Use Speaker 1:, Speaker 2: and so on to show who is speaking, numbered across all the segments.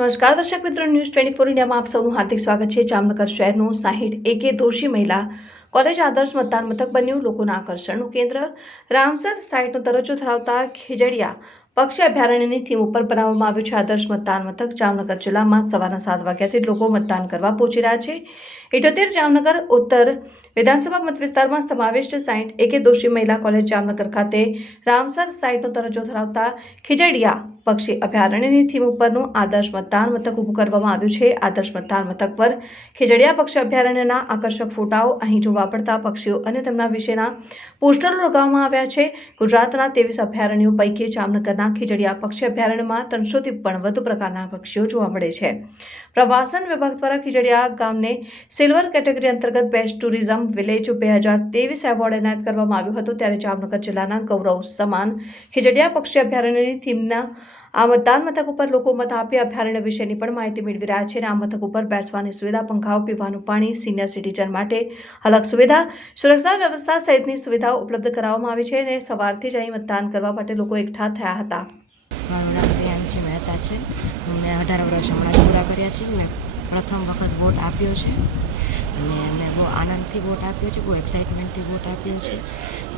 Speaker 1: નમસ્કાર, દર્શક મિત્રો, ન્યૂઝ ટ્વેન્ટી ફોર ઇન્ડિયામાં આપ સૌનું હાર્દિક સ્વાગત છે. જામનગર શહેરનું સાહીઠ એકે દોષી મહિલા કોલેજ આદર્શ મતદાન મથક બન્યું. લોકોના આકર્ષણનું કેન્દ્ર રામસર સાઇટનો દરજ્જો ધરાવતા ખીજડીયા પક્ષી અભયારણ્યની થીમ ઉપર બનાવવામાં આવ્યું છે આદર્શ મતદાન મથક જામનગર જિલ્લામાં સવારના સાત વાગ્યાથી લોકો મતદાન કરવા પહોંચી રહ્યા છે. ઇઠોતેર જામનગર ઉત્તર વિધાનસભા મત વિસ્તારમાં સમાવિષ્ટ સાઇટ એકે દોષી મહિલા કોલેજ જામનગર ખાતે રામસર સાઇટનો દરજ્જો ધરાવતા ખીજડીયા પક્ષી અભયારણ્યની થીમ ઉપરનું આદર્શ મતદાન મથક ઊભું કરવામાં આવ્યું છે. આદર્શ મતદાન મથક પર ખીજડીયા પક્ષી અભયારણ્યના આકર્ષક ફોટાઓ અહીં જોવા પડતા પક્ષીઓ અને તેમના વિશેના પોસ્ટરો લગાવવામાં આવ્યા છે. ગુજરાતના ત્રેવીસ અભયારણ્યો પૈકી જામનગરના ખીજડીયા પક્ષી અભયારણ્યમાં ત્રણસોથી પણ વધુ પ્રકારના પક્ષીઓ જોવા મળે છે. પ્રવાસન વિભાગ દ્વારા ખીજડીયા ગામને સિલ્વર કેટેગરી અંતર્ગત બેસ્ટ ટુરિઝમ વિલેજ બે હજાર ત્રેવીસ એવોર્ડ એનાયત કરવામાં આવ્યો હતો. ત્યારે જામનગર જિલ્લાના ગૌરવ સમાન ખીજડીયા પક્ષી અભયારણ્યની થીમના આ મતદાન મથક ઉપર લોકો મત આપી અભયારણ્ય વિશેની પણ માહિતી મેળવી રહ્યા છે અને આ મથક ઉપર બેસવાની સુવિધા, પંખાઓ, પીવાનું પાણી, સિનિયર સિટીઝન માટે અલગ સુવિધા, સુરક્ષા વ્યવસ્થા સહિતની સુવિધાઓ ઉપલબ્ધ કરાવવામાં આવી છે અને સવારથી જ અહીં મતદાન કરવા માટે લોકો એકઠા થયા હતા.
Speaker 2: મારું નામ પ્રિયાંશી મહેતા છે. મેં અઢાર વર્ષ હમણાં પૂરા કર્યા છે. મેં પ્રથમ વખત વોટ આપ્યો છે. અને મેં બહુ આનંદથી વોટ આપ્યો છે, બહુ એક્સાઇટમેન્ટથી વોટ આપ્યો છે.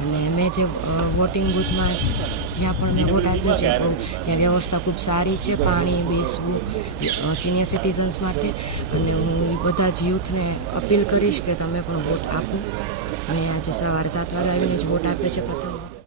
Speaker 2: અને મેં જે વોટિંગ બૂથમાં જ્યાં પણ મેં વોટ આપ્યો છે ત્યાં વ્યવસ્થા ખૂબ સારી છે. પાણી, બેસવું સિનિયર સિટીઝન્સ માટે. અને હું બધા જ યુથને અપીલ કરીશ કે તમે પણ વોટ આપો. મેં આજે સવારે સાત વાગે આવીને જ વોટ આપ્યો છે પ્રથમ